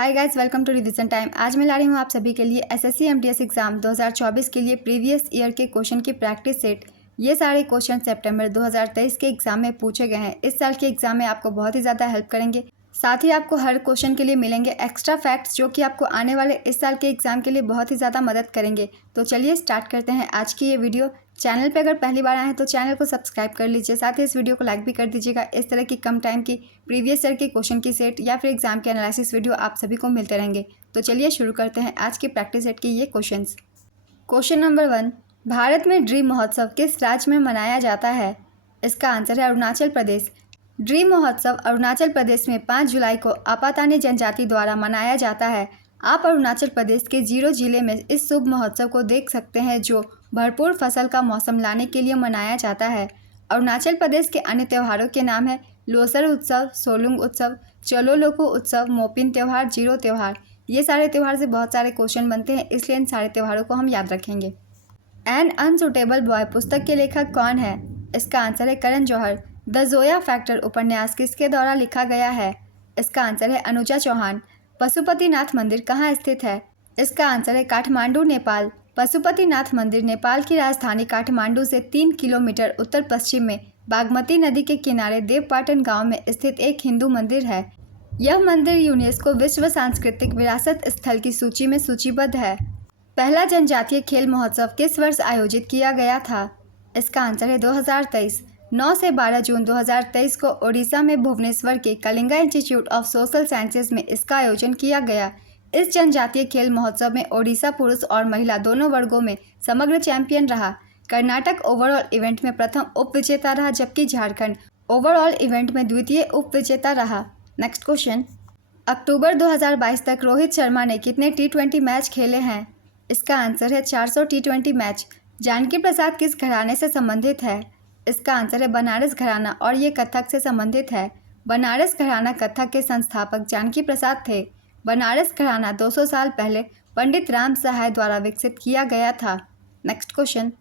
Hi guys, welcome to revision time. आज मैं ला रही हूँ आप सभी के लिए एसएससी एमटीएस एग्जाम 2024 के लिए प्रीवियस ईयर के क्वेश्चन की प्रैक्टिस सेट। ये सारे क्वेश्चन सितंबर 2023 के एग्जाम में पूछे गए हैं। इस साल के एग्जाम में आपको बहुत ही ज़्यादा हेल्प करेंगे। साथ ही आपको हर क्वेश्चन के लिए मिलेंगे एक्स्ट्रा फैक्ट्स जो कि आपको आने वाले इस साल के एग्जाम के लिए बहुत ही ज़्यादा मदद करेंगे। तो चलिए स्टार्ट करते हैं आज की ये वीडियो। चैनल पे अगर पहली बार आए हैं तो चैनल को सब्सक्राइब कर लीजिए, साथ ही इस वीडियो को लाइक भी कर दीजिएगा। इस तरह की कम टाइम की प्रीवियस ईयर के क्वेश्चन की सेट या फिर एग्जाम के एनालिसिस वीडियो आप सभी को मिलते रहेंगे। तो चलिए शुरू करते हैं आज की प्रैक्टिस सेट की ये क्वेश्चंस। क्वेश्चन नंबर 1, भारत में ड्रीम महोत्सव किस राज्य में मनाया जाता है? इसका आंसर है अरुणाचल प्रदेश। ड्रीम महोत्सव अरुणाचल प्रदेश में 5 जुलाई को आपातानी जनजाति द्वारा मनाया जाता है। आप अरुणाचल प्रदेश के 0 जिले में इस शुभ महोत्सव को देख सकते हैं जो भरपूर फसल का मौसम लाने के लिए मनाया जाता है। अरुणाचल प्रदेश के अन्य त्योहारों के नाम है लोसर उत्सव, सोलुंग उत्सव, चलो लोको उत्सव, मोपिन त्यौहार, जीरो त्यौहार। ये सारे त्यौहार से बहुत सारे क्वेश्चन बनते हैं, इसलिए इन सारे त्योहारों को हम याद रखेंगे। एन अनसुटेबल बॉय पुस्तक के लेखक कौन है? इसका आंसर है करण जौहर। द जोया फैक्टर उपन्यास किसके द्वारा लिखा गया है? इसका आंसर है अनुजा चौहान। पशुपतिनाथ मंदिर कहाँ स्थित है? इसका आंसर है काठमांडू, नेपाल। पशुपतिनाथ मंदिर नेपाल की राजधानी काठमांडू से 3 किलोमीटर उत्तर पश्चिम में बागमती नदी के किनारे देवपाटन गांव में स्थित एक हिंदू मंदिर है। यह मंदिर यूनेस्को विश्व सांस्कृतिक विरासत स्थल की सूची में सूचीबद्ध है। पहला जनजातीय खेल महोत्सव किस वर्ष आयोजित किया गया था? इसका आंसर है 2023। 9 से 12 जून 2023 को ओडिशा में भुवनेश्वर के Kalinga institute of social sciences में इसका आयोजन किया गया। इस जनजातीय खेल महोत्सव में ओडिशा पुरुष और महिला दोनों वर्गों में समग्र चैंपियन रहा। कर्नाटक ओवरऑल इवेंट में प्रथम उप विजेता रहा, जबकि झारखंड ओवरऑल इवेंट में द्वितीय उप विजेता रहा। नेक्स्ट क्वेश्चन, अक्टूबर 2022 तक रोहित शर्मा ने कितने T20 मैच खेले हैं? इसका आंसर है 400 T20 मैच। जानकी प्रसाद किस घराने से संबंधित है? इसका आंसर है बनारस घराना, और ये कथक से संबंधित है। बनारस घराना कथक के संस्थापक जानकी प्रसाद थे। बनारस घराना 200 साल पहले पंडित राम सहाय द्वारा विकसित किया गया था। नेक्स्ट क्वेश्चन,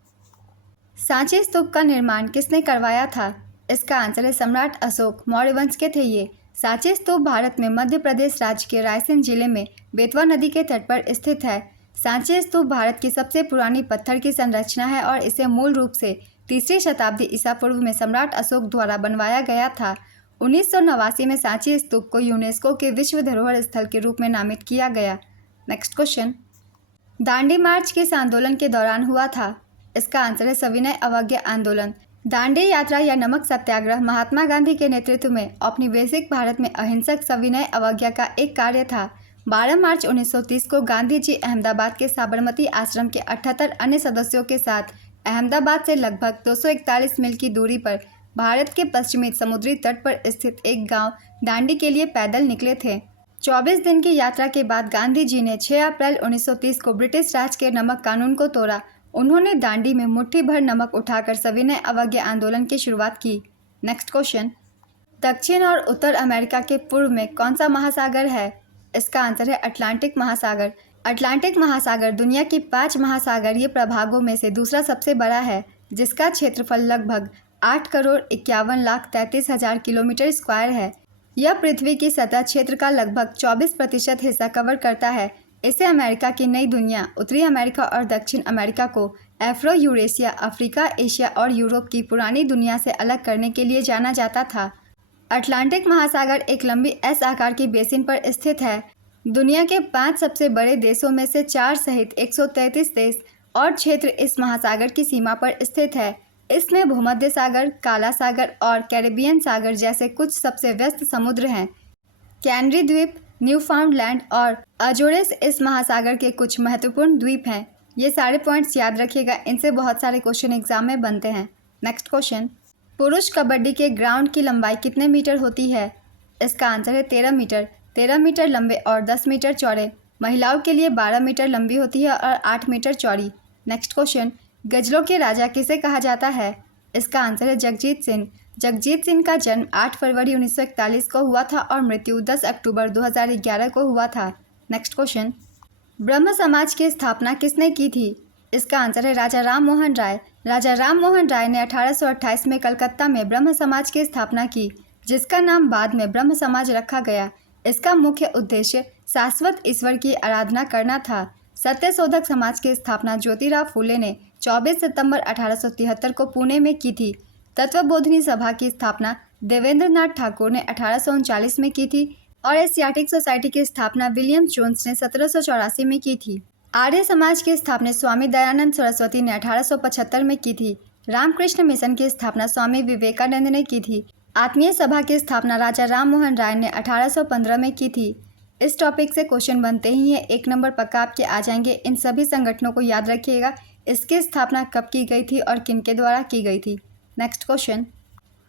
सांची स्तूप का निर्माण किसने करवाया था? इसका आंसर है सम्राट अशोक, मौर्य वंश के थे ये। सांची स्तूप भारत में मध्य प्रदेश राज्य के रायसेन जिले में बेतवा नदी के तट पर स्थित है। सांची स्तूप भारत की सबसे पुरानी पत्थर की संरचना है और इसे मूल रूप से 3री शताब्दी ईसा पूर्व में सम्राट अशोक द्वारा बनवाया गया था। 1989 में सांची स्तूप को यूनेस्को के विश्व धरोहर स्थल के रूप में नामित किया गया। नेक्स्ट क्वेश्चन, दांडी मार्च किस आंदोलन के दौरान हुआ था? इसका आंसर है सविनय अवज्ञा आंदोलन। दांडी यात्रा या नमक सत्याग्रह महात्मा गांधी के नेतृत्व में औपनिवेशिक भारत में अहिंसक सविनय अवज्ञा का एक कार्य था। 12 मार्च 1930 को गांधी जी अहमदाबाद के साबरमती आश्रम के 78 अन्य सदस्यों के साथ अहमदाबाद से लगभग 241 मील की दूरी पर भारत के पश्चिमी समुद्री तट पर स्थित एक गांव दांडी के लिए पैदल निकले थे। 24 दिन की यात्रा के बाद गांधी जी ने 6 अप्रैल 1930 को ब्रिटिश राज के नमक कानून को तोड़ा। उन्होंने दांडी में मुट्ठी भर नमक उठाकर सविनय अवज्ञा आंदोलन की शुरुआत की। नेक्स्ट क्वेश्चन, दक्षिण और उत्तर अमेरिका के पूर्व में कौन सा महासागर है? इसका आंसर है अटलांटिक महासागर। अटलांटिक महासागर दुनिया की 5 महासागरीय प्रभागों में से दूसरा सबसे बड़ा है, जिसका क्षेत्रफल लगभग 8,51,33,000 किलोमीटर स्क्वायर है। यह पृथ्वी की सतह क्षेत्र का लगभग 24% हिस्सा कवर करता है। इसे अमेरिका की नई दुनिया, उत्तरी अमेरिका और दक्षिण अमेरिका को एफ्रो यूरेशिया, अफ्रीका, एशिया और यूरोप की पुरानी दुनिया से अलग करने के लिए जाना जाता था। अटलांटिक महासागर एक लंबी एस आकार की बेसिन पर स्थित है। दुनिया के 5 सबसे बड़े देशों में से 4 सहित 133 देश और क्षेत्र इस महासागर की सीमा पर स्थित है। इसमें भूमध्य सागर, काला सागर और कैरिबियन सागर जैसे कुछ सबसे व्यस्त समुद्र हैं। कैनरी द्वीप, न्यूफाउंडलैंड और अजोरेस इस महासागर के कुछ महत्वपूर्ण द्वीप हैं। ये सारे पॉइंट्स याद रखिएगा, इनसे बहुत सारे क्वेश्चन एग्जाम में बनते हैं। नेक्स्ट क्वेश्चन, पुरुष कबड्डी के ग्राउंड की लंबाई कितने मीटर होती है? इसका आंसर है 13 मीटर। 13 मीटर लंबे और 10 मीटर चौड़े। महिलाओं के लिए 12 मीटर लंबी होती है और 8 मीटर चौड़ी। नेक्स्ट क्वेश्चन, गजलों के राजा किसे कहा जाता है? इसका आंसर है जगजीत सिंह। जगजीत सिंह का जन्म 8 फरवरी 1941 को हुआ था और मृत्यु 10 अक्टूबर 2011 को हुआ था। नेक्स्ट क्वेश्चन, ब्रह्म समाज की स्थापना किसने की थी? इसका आंसर है राजा राम मोहन राय। राजा राम मोहन राय ने 1828 में कलकत्ता में ब्रह्म समाज की स्थापना की, जिसका नाम बाद में ब्रह्म समाज रखा गया। इसका मुख्य उद्देश्य शाश्वत ईश्वर की आराधना करना था। सत्यशोधक समाज की स्थापना ज्योतिराव फूले ने 24 सितंबर 1873 को पुणे में की थी। तत्वबोधिनी सभा की स्थापना देवेंद्रनाथ ठाकुर ने 1839 में की थी और एशियाटिक सोसाइटी की स्थापना विलियम जोन्स ने 1784 में की थी। आर्य समाज की स्थापना स्वामी दयानंद सरस्वती ने 1875 में की थी। रामकृष्ण मिशन की स्थापना स्वामी विवेकानंद ने की थी। आत्मीय सभा की स्थापना राजा राम मोहन राय ने 1815 में की थी। इस टॉपिक से क्वेश्चन बनते ही है, 1 नंबर पक्का आपके आ जाएंगे। इन सभी संगठनों को याद रखिएगा। इसकी स्थापना कब की गई थी और किनके द्वारा की गई थी। नेक्स्ट क्वेश्चन,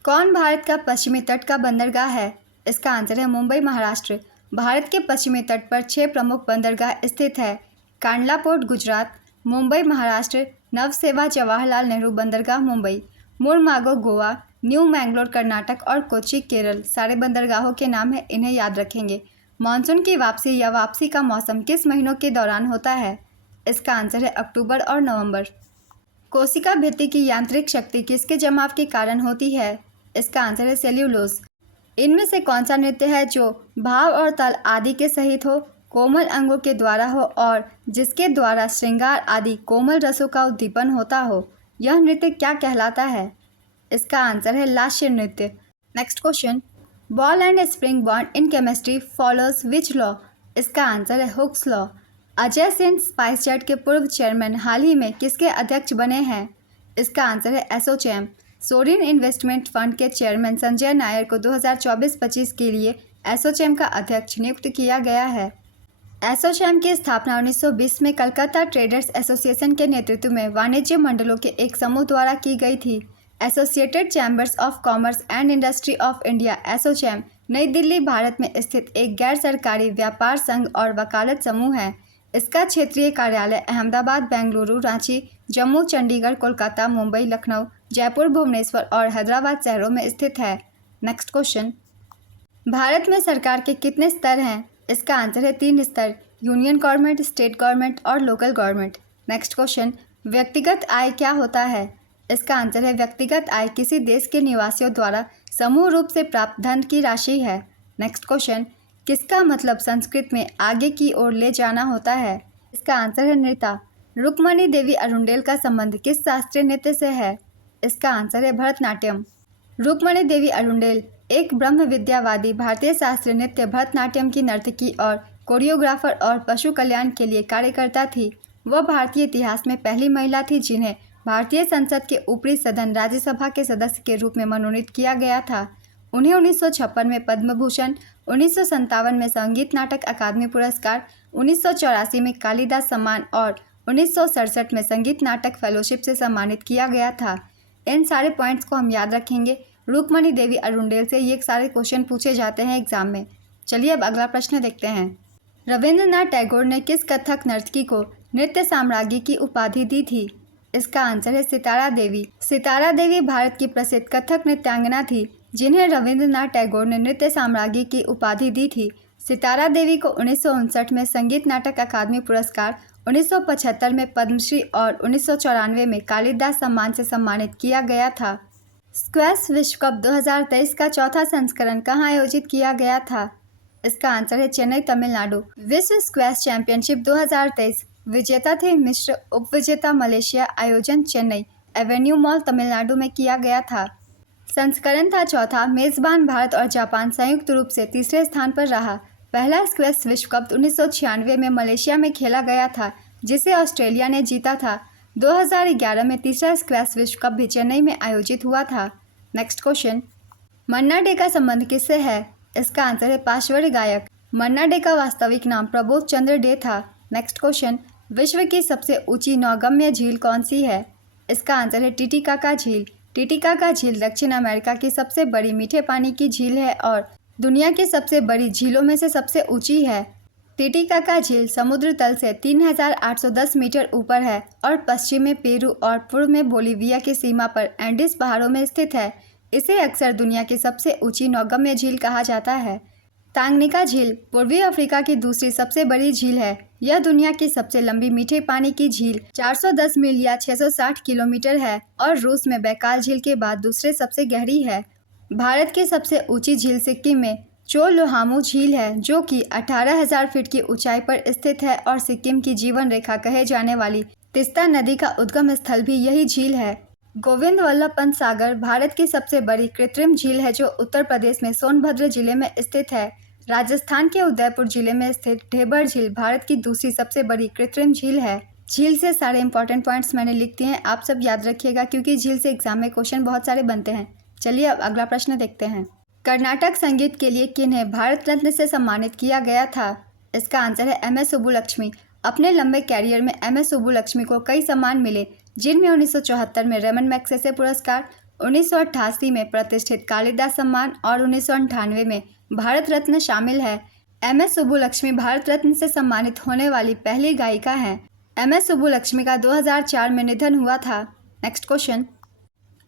कौन भारत का पश्चिमी तट का बंदरगाह है? इसका आंसर है मुंबई, महाराष्ट्र। भारत के पश्चिमी तट पर 6 प्रमुख बंदरगाह स्थित है। कांडला पोर्ट गुजरात, मुंबई महाराष्ट्र, नवसेवा जवाहरलाल नेहरू बंदरगाह मुंबई, मुरमागो गोवा, न्यू मैंगलोर कर्नाटक और कोच्चि केरल सारे बंदरगाहों के नाम है, इन्हें याद रखेंगे। मानसून की वापसी या वापसी का मौसम किस महीनों के दौरान होता है? इसका आंसर है अक्टूबर और नवंबर। कोशिका भित्ति की यांत्रिक शक्ति किसके जमाव के कारण होती है? इसका आंसर है सेल्यूलोज। इनमें से कौन सा नृत्य है जो भाव और ताल आदि के सहित हो, कोमल अंगों के द्वारा हो और जिसके द्वारा श्रृंगार आदि कोमल रसों का उद्दीपन होता हो? यह नृत्य क्या कहलाता है? इसका आंसर है लास्य नृत्य। Next question, ball and spring bond in chemistry follows which law? इसका आंसर है Hooke's law. Ajay Singh SpiceJet के पूर्व चेयरमैन हाल ही में किसके अध्यक्ष बने हैं? इसका आंसर है एसोचैम। सोरिन इन्वेस्टमेंट फंड के चेयरमैन संजय नायर को 2024-25 के लिए एसोचैम का अध्यक्ष नियुक्त किया गया है। एसोचैम की स्थापना 1920 में कलकत्ता ट्रेडर्स एसोसिएशन के नेतृत्व में वाणिज्य मंडलों के एक समूह द्वारा की गई थी। Associated chambers of commerce and industry of India ASSOCHAM नई दिल्ली, भारत में स्थित एक गैर सरकारी व्यापार संघ और वकालत समूह है। इसका क्षेत्रीय कार्यालय अहमदाबाद, बेंगलुरु, रांची, जम्मू, चंडीगढ़, कोलकाता, मुंबई, लखनऊ, जयपुर, भुवनेश्वर और हैदराबाद शहरों में स्थित है। नेक्स्ट क्वेश्चन, भारत में सरकार के कितने स्तर हैं? इसका आंसर है 3 स्तर, यूनियन गवर्नमेंट, स्टेट गवर्नमेंट और लोकल गवर्नमेंट। नेक्स्ट क्वेश्चन, व्यक्तिगत आय क्या होता है? इसका आंसर है व्यक्तिगत आय किसी देश के निवासियों द्वारा समूह रूप से प्राप्त धन की राशि है। नेक्स्ट क्वेश्चन, किसका मतलब संस्कृत में आगे की ओर ले जाना होता है? इसका आंसर है नृत्य। रुक्मणी देवी अरुंडेल का संबंध किस शास्त्रीय नृत्य से है? इसका आंसर है भरतनाट्यम। रुक्मणी देवी अरुंडेल एक ब्रह्म विद्यावादी भारतीय शास्त्रीय नृत्य भरतनाट्यम की नर्तकी और कोरियोग्राफर और पशु कल्याण के लिए कार्यकर्ता थी। वह भारतीय इतिहास में पहली महिला थी जिन्हें भारतीय संसद के ऊपरी सदन राज्यसभा के सदस्य के रूप में मनोनीत किया गया था। उन्हें 1956 में पद्म भूषण, 1957 में संगीत नाटक अकादमी पुरस्कार, 1984 में कालिदास सम्मान और 1967 में संगीत नाटक फेलोशिप से सम्मानित किया गया था। इन सारे पॉइंट्स को हम याद रखेंगे। रुक्मणी देवी अरुंडेल से ये सारे क्वेश्चन पूछे जाते हैं एग्जाम में। चलिए अब अगला प्रश्न देखते हैं। रविंद्रनाथ टैगोर ने किस कथक नर्तकी को नृत्य साम्राज्ञी की उपाधि दी थी? इसका आंसर है सितारा देवी। सितारा देवी भारत की प्रसिद्ध कथक नृत्यांगना थी जिन्हें रविंद्रनाथ टैगोर ने नृत्य साम्राज्ञी की उपाधि दी थी। सितारा देवी को 1959 में संगीत नाटक अकादमी पुरस्कार, 1975 में पद्मश्री और 1994 में कालिदास सम्मान से सम्मानित किया गया था। स्क्वैश विश्व कप 2023 का चौथा संस्करण कहाँ आयोजित किया गया था? इसका आंसर है चेन्नई, तमिलनाडु। विश्व स्क्वैश चैंपियनशिप 2023 विजेता थे मिस्र, उपविजेता मलेशिया, आयोजन चेन्नई, एवेन्यू मॉल, तमिलनाडु में किया गया था। संस्करण था चौथा। मेजबान भारत और जापान संयुक्त रूप से तीसरे स्थान पर रहा। पहला स्क्वैश विश्व कप 1996 में मलेशिया में खेला गया था जिसे ऑस्ट्रेलिया ने जीता था। 2011 में तीसरा स्क्वैश विश्व कप भी चेन्नई में आयोजित हुआ था। नेक्स्ट क्वेश्चन, मन्ना डे का संबंध किससे है? इसका आंसर है पार्श्वरी गायक। मन्ना डे का वास्तविक नाम प्रबोध चंद्र डे था। नेक्स्ट क्वेश्चन, विश्व की सबसे ऊंची नौगम्य झील कौन सी है? इसका आंसर है टिटिकाका झील। टिटिकाका झील दक्षिण अमेरिका की सबसे बड़ी मीठे पानी की झील है और दुनिया की सबसे बड़ी झीलों में से सबसे ऊंची है। टिटिकाका झील समुद्र तल से 3810 मीटर ऊपर है और पश्चिम में पेरू और पूर्व में बोलीविया की सीमा पर एंडीज पहाड़ों में स्थित है। इसे अक्सर दुनिया की सबसे ऊंची नौगम्य झील कहा जाता है। तांगनिका झील पूर्वी अफ्रीका की दूसरी सबसे बड़ी झील है। यह दुनिया की सबसे लंबी मीठे पानी की झील 410 मील या 660 किलोमीटर है और रूस में बैकाल झील के बाद दूसरे सबसे गहरी है। भारत की सबसे ऊंची झील सिक्किम में चोलोहामू झील है जो कि 18,000 फीट की ऊंचाई पर स्थित है और सिक्किम की जीवन रेखा कहे जाने वाली तीस्ता नदी का उद्गम स्थल भी यही झील है। गोविंद वल्लभ पंत सागर भारत की सबसे बड़ी कृत्रिम झील है जो उत्तर प्रदेश में सोनभद्र जिले में स्थित है। राजस्थान के उदयपुर जिले में स्थित ढेबर झील भारत की दूसरी सबसे बड़ी कृत्रिम झील है। झील से सारे इंपॉर्टेंट पॉइंट्स मैंने लिख दिए हैं, आप सब याद रखिएगा क्योंकि झील से एग्जाम में क्वेश्चन बहुत सारे बनते हैं। चलिए अब अगला प्रश्न देखते हैं। कर्नाटक संगीत के लिए किन्हें भारत रत्न से सम्मानित किया गया था? इसका आंसर है MS सुब्बुलक्ष्मी। अपने लंबे कैरियर में MS सुब्बुलक्ष्मी को कई सम्मान मिले, जिनमें 1974 में रमन मैग्सेसे पुरस्कार, 1988 में प्रतिष्ठित कालिदास सम्मान और 1998 में भारत रत्न शामिल है। MS सुब्बुलक्ष्मी भारत रत्न से सम्मानित होने वाली पहली गायिका हैं। MS सुब्बुलक्ष्मी का 2004 में निधन हुआ था। नेक्स्ट क्वेश्चन,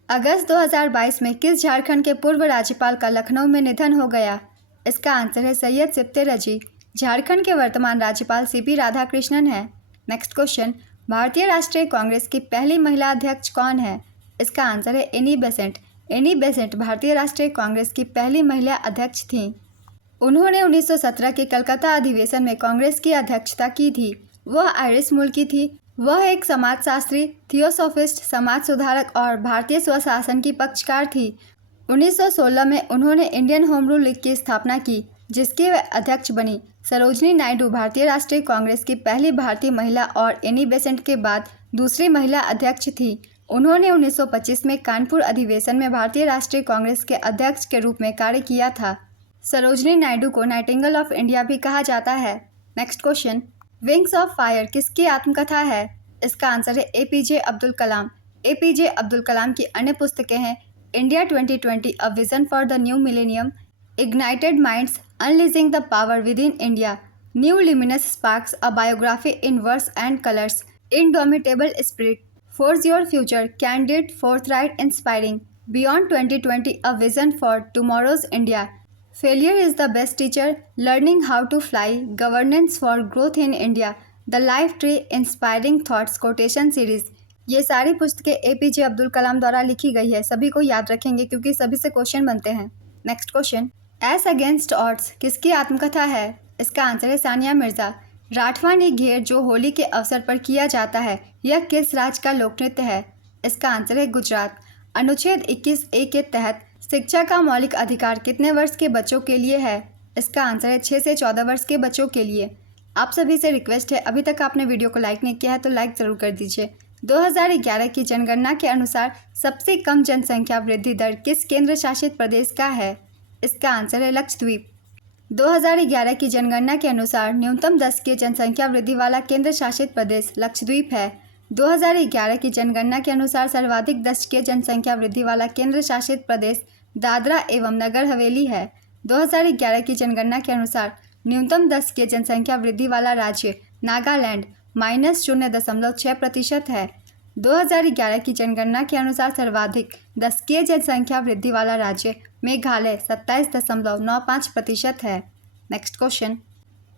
अगस्त 2022 में किस झारखंड के पूर्व राज्यपाल का लखनऊ में निधन हो गया? इसका आंसर है सैयद सिप्ते रजी। झारखंड के वर्तमान राज्यपाल CP राधाकृष्णन है। नेक्स्ट क्वेश्चन, भारतीय राष्ट्रीय कांग्रेस की पहली महिला अध्यक्ष कौन है? इसका आंसर है एनी बेसेंट। एनी बेसेंट भारतीय राष्ट्रीय कांग्रेस की पहली महिला अध्यक्ष थीं। उन्होंने 1917 के कलकत्ता अधिवेशन में कांग्रेस की अध्यक्षता की थी। वह आयरिश मूल की थी। वह एक समाजशास्त्री, थियोसोफिस्ट, समाज सुधारक और भारतीय स्वशासन की पक्षकार थी। 1916 में उन्होंने इंडियन होम रूल लीग की स्थापना की, जिसकी वे अध्यक्ष बनी। सरोजनी नायडू भारतीय राष्ट्रीय कांग्रेस की पहली भारतीय महिला और एनी बेसेंट के बाद दूसरी महिला अध्यक्ष थी। उन्होंने 1925 में कानपुर अधिवेशन में भारतीय राष्ट्रीय कांग्रेस के अध्यक्ष के रूप में कार्य किया था। सरोजनी नायडू को नाइटिंगेल ऑफ इंडिया भी कहा जाता है। Next question, wings of fire किसकी आत्मकथा है? इसका आंसर है APJ अब्दुल कलाम। APJ अब्दुल कलाम की अन्य पुस्तकें हैं India 2020 a vision for the new millennium, ignited minds, unleashing the power within India, new luminous sparks, a biography in words and colours, indomitable spirit, forge your future, candidate, forthright, inspiring, beyond 2020 a vision for tomorrow's India, failure is the best teacher, learning how to fly, governance for growth in India, the life tree, inspiring thoughts quotation series. ये सारी पुस्तकें APJ Abdul Kalam द्वारा लिखी गई है। सभी को याद रखेंगे क्योंकि सभी से क्वेश्चन बनते हैं। Next question, S against odds किसकी आत्मकथा है? इसका आंसर है सानिया मिर्जा। राठवानी घेर जो होली के अवसर पर किया जाता है, यह किस राज्य का लोक नृत्य है? इसका आंसर है गुजरात। अनुच्छेद 21A के तहत शिक्षा का मौलिक अधिकार कितने वर्ष के बच्चों के लिए है? इसका आंसर है 6 से 14 वर्ष के बच्चों के लिए। आप सभी से रिक्वेस्ट है, अभी तक आपने वीडियो को लाइक नहीं किया है तो लाइक ज़रूर कर दीजिए। 2011 की जनगणना के अनुसार सबसे कम जनसंख्या वृद्धि दर किस केंद्र शासित प्रदेश का है? इसका आंसर है लक्षद्वीप। 2011 की जनगणना के अनुसार न्यूनतम 10 की जनसंख्या वृद्धि वाला केंद्र शासित प्रदेश लक्षद्वीप है। 2011 की जनगणना के अनुसार सर्वाधिक 10 की जनसंख्या वृद्धि वाला केंद्र शासित प्रदेश दादरा एवं नगर हवेली है। 2011 की जनगणना के अनुसार न्यूनतम 10 की जनसंख्या वृद्धि वाला राज्य नागालैंड -0.6% है। 2011 की जनगणना के अनुसार सर्वाधिक 10 की जनसंख्या वृद्धि वाला राज्य मेघालय 27.95% है। Next question,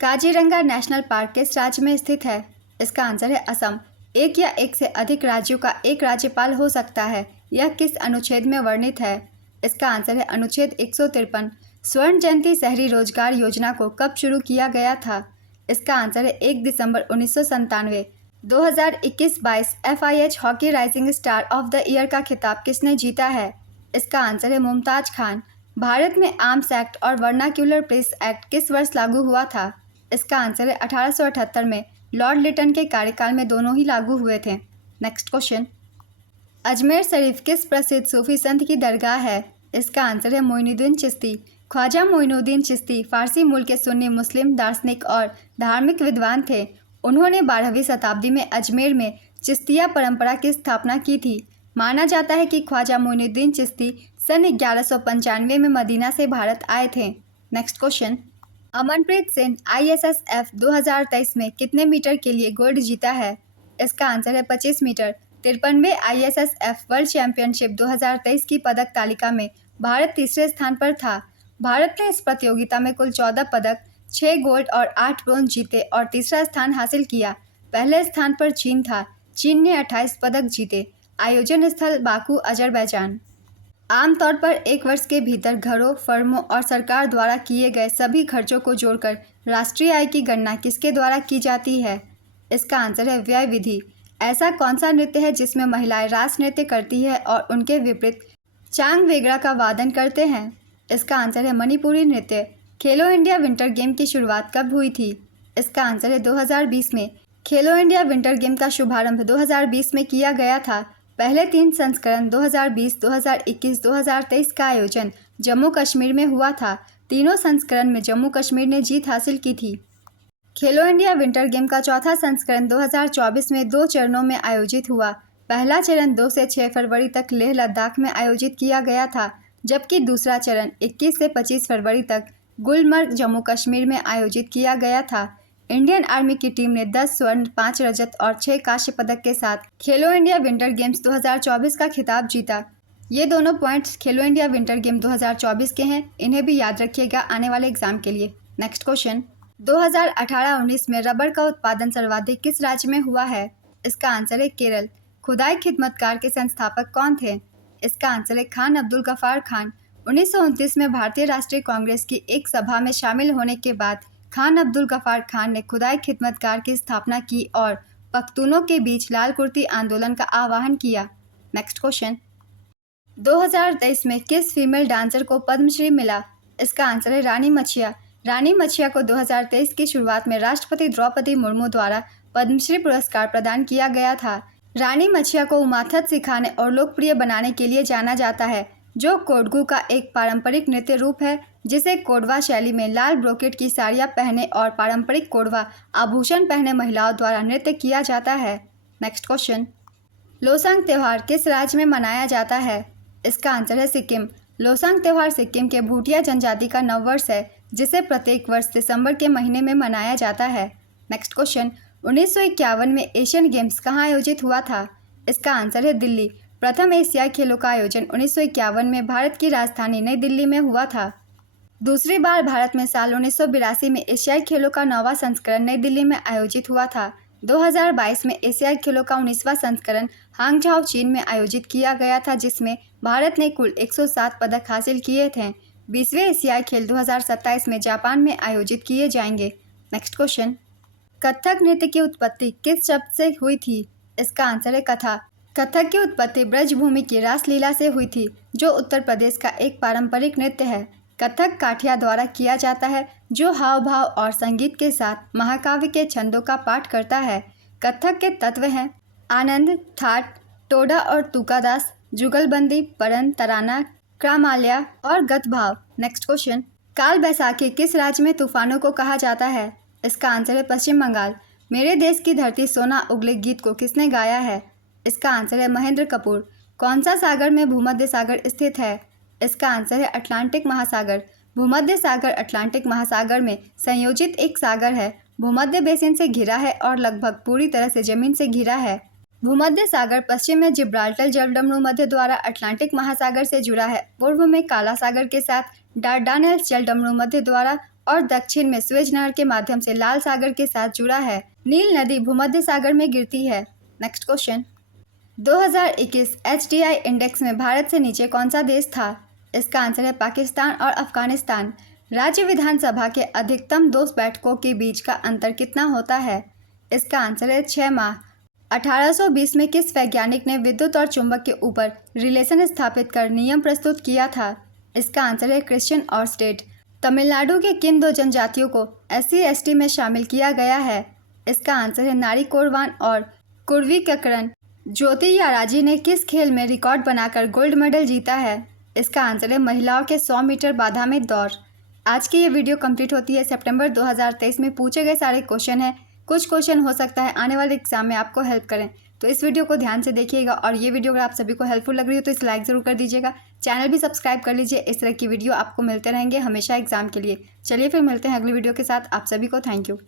Kaziranga national park किस राज्य में स्थित है? इसका आंसर है असम। एक या एक से अधिक राज्यों का एक राज्यपाल हो सकता है। यह किस अनुच्छेद में वर्णित है? इसका आंसर है अनुच्छेद 153। स्वर्ण जयंती शहरी रोजगार योजना को कब शुरू किया गया था? इसका आंसर है 1 दिसंबर 1997। 2021-22 FIH hockey rising star of the year का खिताब किसने जीता है? इसका आंसर है मुमताज खान। भारत में आर्म्स एक्ट और वर्नाक्यूलर पुलिस एक्ट किस वर्ष लागू हुआ था? इसका आंसर है 1878 में। लॉर्ड लिटन के कार्यकाल में दोनों ही लागू हुए थे। नेक्स्ट क्वेश्चन, अजमेर शरीफ किस प्रसिद्ध सूफी संत की दरगाह है? इसका आंसर है मोइनुद्दीन चिश्ती। ख्वाजा मोइनुद्दीन चिश्ती फारसी मूल के सुन्नी मुस्लिम दार्शनिक और धार्मिक विद्वान थे। उन्होंने 12वीं शताब्दी में अजमेर में चिश्तिया परंपरा की स्थापना की थी। माना जाता है कि ख्वाजा मोइनुद्दीन चिश्ती सन 1195 में मदीना से भारत आए थे। Next question, Amanpreet Singh ISSF 2023 में कितने मीटर के लिए गोल्ड जीता है? इसका आंसर है 25 मीटर। 53वें ISSF वर्ल्ड चैंपियनशिप 2023 की पदक तालिका में भारत तीसरे स्थान पर था। भारत ने इस प्रतियोगिता में कुल 14 पदक, 6 गोल्ड और 8 ब्रोंज जीते और तीसरा स्थान हासिल किया। पहले स्थान पर चीन था। चीन ने 28 पदक जीते। आयोजन स्थल बाकू, अजरबैजान। आमतौर पर एक वर्ष के भीतर घरों, फर्मों और सरकार द्वारा किए गए सभी खर्चों को जोड़कर राष्ट्रीय आय की गणना किसके द्वारा की जाती है? इसका आंसर है व्यय विधि। ऐसा कौन सा नृत्य है जिसमें महिलाएं रास नृत्य करती है और उनके विपरीत चांग वेगड़ा का वादन करते हैं? इसका आंसर है मणिपुरी नृत्य। खेलो इंडिया विंटर गेम की शुरुआत कब हुई थी? इसका आंसर है 2020 में। खेलो इंडिया विंटर गेम का शुभारंभ 2020 में किया गया था। पहले 3 संस्करण 2020, 2021, 2023 का आयोजन जम्मू कश्मीर में हुआ था। तीनों संस्करण में जम्मू कश्मीर ने जीत हासिल की थी। खेलो इंडिया विंटर गेम का चौथा संस्करण 2024 में 2 चरणों में आयोजित हुआ। पहला चरण 2 से 6 फरवरी तक लेह लद्दाख में आयोजित किया गया था, जबकि दूसरा चरण 21 से 25 फरवरी तक गुलमर्ग जम्मू कश्मीर में आयोजित किया गया था। इंडियन आर्मी की टीम ने 10 स्वर्ण, 5 रजत और 6 कांस्य पदक के साथ खेलो इंडिया विंटर गेम्स 2024 का खिताब जीता। ये दोनों पॉइंट्स खेलो इंडिया विंटर गेम 2024 के हैं, इन्हें भी याद रखिएगा आने वाले एग्जाम के लिए। नेक्स्ट क्वेश्चन, 2018-19 में रबर का उत्पादन सर्वाधिक किस राज्य में हुआ है? इसका आंसर है केरल। खुदाई खिदमतकार के संस्थापक कौन थे? इसका आंसर है खान अब्दुल गफ्फार खान। 1929 में भारतीय राष्ट्रीय कांग्रेस की एक सभा में शामिल होने के बाद खान अब्दुल गफ्फार खान ने खुदाई खिदमतकार की स्थापना की और पख्तूनों के बीच लाल कुर्ती आंदोलन का आह्वान किया। नेक्स्ट क्वेश्चन, 2023 में किस फीमेल डांसर को पद्मश्री मिला? इसका आंसर है रानी मछिया। रानी मछिया को 2023 की शुरुआत में राष्ट्रपति द्रौपदी मुर्मू द्वारा पद्मश्री पुरस्कार प्रदान किया गया था। रानी मछिया को उमाथत सिखाने और लोकप्रिय बनाने के लिए जाना जाता है, जो कोडगू का एक पारंपरिक नृत्य रूप है, जिसे कोडवा शैली में लाल ब्रोकेट की साड़ियाँ पहने और पारंपरिक कोडवा आभूषण पहने महिलाओं द्वारा नृत्य किया जाता है। नेक्स्ट क्वेश्चन, लोसांग त्यौहार किस राज्य में मनाया जाता है? इसका आंसर है सिक्किम। लोसांग त्यौहार सिक्किम के भूटिया जनजाति का नववर्ष है, जिसे प्रत्येक वर्ष दिसंबर के महीने में मनाया जाता है। नेक्स्ट क्वेश्चन, 1951 में एशियन गेम्स कहाँ आयोजित हुआ था? इसका आंसर है दिल्ली। प्रथम एशियाई खेलों का आयोजन 1951 में भारत की राजधानी नई दिल्ली में हुआ था। दूसरी बार भारत में साल 1982 में एशियाई खेलों का 9वां संस्करण नई दिल्ली में आयोजित हुआ था। 2022 में एशियाई खेलों का 19वां संस्करण हांगझाओ चीन में आयोजित किया गया था, जिसमें भारत ने कुल 107 पदक हासिल किए थे। 20वें एशियाई खेल 2027 में जापान में आयोजित किए जाएंगे। नेक्स्ट क्वेश्चन, कथक नृत्य की उत्पत्ति किस शब्द से हुई थी? इसका आंसर है कथा। कथक की उत्पत्ति ब्रजभूमि की रासलीला से हुई थी, जो उत्तर प्रदेश का एक पारंपरिक नृत्य है। कथक काठिया द्वारा किया जाता है, जो हाव भाव और संगीत के साथ महाकाव्य के छंदों का पाठ करता है। कथक के तत्व हैं आनंद, थाट, टोडा और तुकादास, जुगलबंदी, परन, तराना, क्रामाल्या और गतभाव। नेक्स्ट क्वेश्चन, काल बैसाखी किस राज्य में तूफानों को कहा जाता है? इसका आंसर है पश्चिम बंगाल। मेरे देश की धरती सोना उगले गीत को किसने गाया है? इसका आंसर है महेंद्र कपूर। कौन सा सागर में भूमध्य सागर स्थित है? इसका आंसर है अटलांटिक महासागर। भूमध्य सागर अटलांटिक महासागर में संयोजित एक सागर है। भूमध्य बेसिन से घिरा है और लगभग पूरी तरह से जमीन से घिरा है। भूमध्य सागर पश्चिम में जिब्राल्टर जलडमरू मध्य द्वारा अटलांटिक महासागर से जुड़ा है। पूर्व में काला सागर के साथ डार्डानेल्स जलडमरू मध्य द्वारा और दक्षिण में स्वेज नहर के माध्यम से लाल सागर के साथ जुड़ा है। नील नदी भूमध्य सागर में गिरती है। नेक्स्ट क्वेश्चन, 2021 HDI इंडेक्स में भारत से नीचे कौन सा देश था? इसका आंसर है पाकिस्तान और अफगानिस्तान। राज्य विधानसभा के अधिकतम 2 बैठकों के बीच का अंतर कितना होता है? इसका आंसर है 6 माह। 1820 में किस वैज्ञानिक ने विद्युत और चुंबक के ऊपर रिलेशन स्थापित कर नियम प्रस्तुत किया था? इसका आंसर है क्रिश्चियन ऑर्स्टेड। तमिलनाडु के किन 2 जनजातियों को SC/ST में शामिल किया गया है? इसका आंसर है नारी कोरवान और कुर्वी ककरन। ज्योति याराजी ने किस खेल में रिकॉर्ड बनाकर गोल्ड मेडल जीता है? इसका आंसर है महिलाओं के 100 मीटर बाधा में दौड़। आज की ये वीडियो कंप्लीट होती है। सितंबर 2023 में पूछे गए सारे क्वेश्चन हैं। कुछ क्वेश्चन हो सकता है आने वाले एग्जाम में आपको हेल्प करें, तो इस वीडियो को ध्यान से देखिएगा। और ये वीडियो अगर आप सभी को हेल्पफुल लग रही हो तो इस लाइक ज़रूर कर दीजिएगा। चैनल भी सब्सक्राइब कर लीजिए। इस तरह की वीडियो आपको मिलते रहेंगे हमेशा एग्जाम के लिए। चलिए फिर मिलते हैं अगली वीडियो के साथ। आप सभी को थैंक यू।